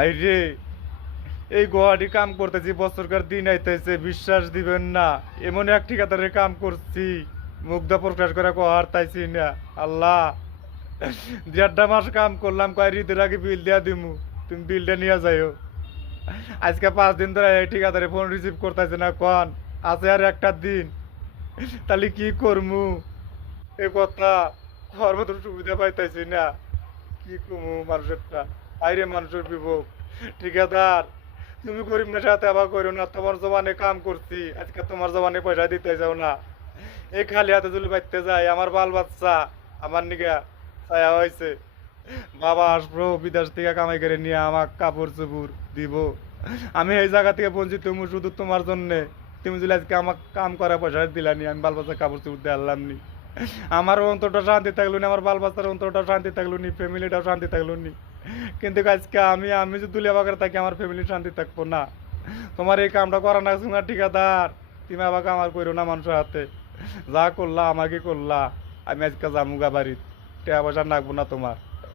আইরে, এই গুয়াহাটি কাম করতেছি, বছরকার দিন আইতেছে, বিশ্বাস দিবেন না। এমন এক ঠিকাদারের কাম করছি, মুগ্ধা প্রকাশ করে কোহার তাইছি না। আল্লাহ, 1.5 মাস কাম করলাম, কয় ঈদের আগে বিল দিয়া দিমু, তুমি বিলটা নিয়ে যাইও। আজকে 5 দিন ধরে এই ঠিকাদারে ফোন রিসিভ করতেছে না, কন আছে আর একটা দিন, তাহলে কি করমু? এ কথা হওয়ার মতন সুবিধা পাইতেছি না, কি কমু মানুষেরটা। আইরে মানুষের বিভোগ। ঠিকাদার, তুমি গরিব না সাথে আবার করো না, তোমার জমানে কাম করছি, আজকে তোমার জমানে পয়সা দিতে যাও না। এই খালি হাতে যদি বাইতে যায়, আমার বাল বাচ্চা আমার নিগা ছায়া হয়েছে। বাবা আসবো বিদেশ থেকে কামাই করে নিয়ে আমার কাপড় চোপড় দিব। আমি এই জায়গা থেকে বঞ্চিত হমু শুধু তোমার জন্যে। তুমি যদি আজকে আমার কাম করা পয়সা দিলানি, আমি বাল বাচ্চা কাপড় চোপড় দিয়ে আনলাম নি। আমার অন্তরটা শান্তি থাকলো নি, আমার বাল বাচ্চার অন্তরটা শান্তি থাকলো নি, ফ্যামিলিটাও শান্তি থাকলো নি। কিন্তু আজকে আমি যদি দুলিয়া বাগার থাকি, আমার ফ্যামিলি শান্তি থাকবো না। তোমার এই কামটা করা না না ঠিকাদার, তুমি আবার আমার করো না মানুষের হাতে। যা করলা আমাকে করলা, আমি আজকে জামুগা বাড়ির, টাকা পয়সা রাখবো না তোমার।